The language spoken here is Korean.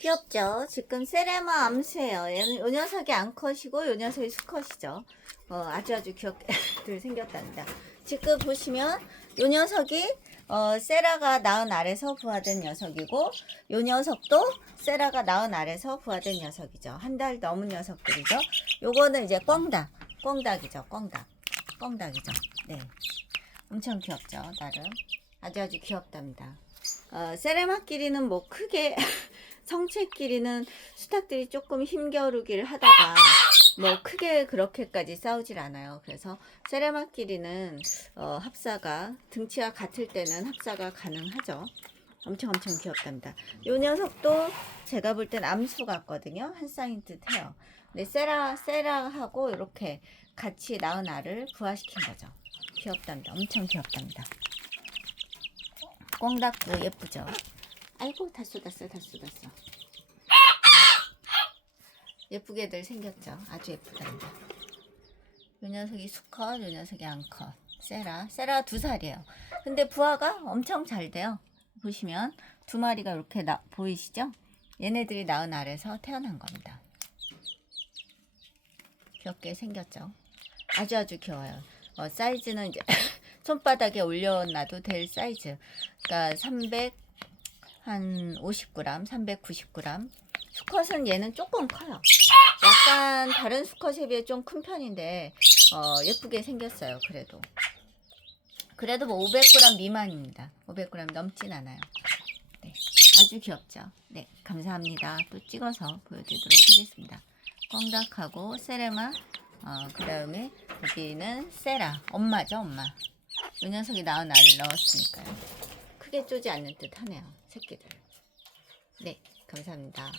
귀엽죠? 지금 세레마 암수예요. 얘는 요 녀석이 암컷이고 요 녀석이 수컷이죠. 아주 귀엽게 생겼답니다. 지금 보시면 요 녀석이 세라가 낳은 알에서 부화된 녀석이고 요 녀석도 세라가 낳은 알에서 부화된 녀석이죠. 한 달 넘은 녀석들이죠. 요거는 이제 꿩닭이죠. 꿩닭이죠. 네, 엄청 귀엽죠. 나름 아주 귀엽답니다. 세레마끼리는 뭐 크게 성체끼리는 수탉들이 조금 힘겨루기를 하다가 뭐 크게 그렇게까지 싸우질 않아요. 그래서 세레마끼리는 합사가 등치가 같을 때는 합사가 가능하죠. 엄청 귀엽답니다. 요 녀석도 제가 볼 땐 암수 같거든요. 한 쌍인 듯 해요. 근데 세라하고 이렇게 같이 낳은 알을 부화시킨 거죠. 귀엽답니다. 엄청 귀엽답니다. 꿩닭도 예쁘죠. 아이고 다 쏟았어. 예쁘게들 생겼죠. 아주 예쁘답니다. 요 녀석이 수컷, 요 녀석이 암컷. 세라 2살이에요. 근데 부화가 엄청 잘 돼요. 보시면 2마리가 이렇게 보이시죠? 얘네들이 낳은 알에서 태어난 겁니다. 귀엽게 생겼죠. 아주 귀여워요. 사이즈는 이제 손바닥에 올려놔도 될 사이즈. 그러니까 350g, 390g. 수컷은 얘는 조금 커요. 약간 다른 수컷에 비해 좀 큰 편인데 예쁘게 생겼어요. 그래도 뭐 500g 미만입니다. 500g 넘진 않아요. 네, 아주 귀엽죠. 네, 감사합니다. 또 찍어서 보여드리도록 하겠습니다. 꿩닭하고 세레마, 그 다음에 여기는 세라, 엄마죠, 엄마. 이 녀석이 낳은 알을 넣었으니까요. 크게 쪼지 않는 듯 하네요, 새끼들. 네, 감사합니다.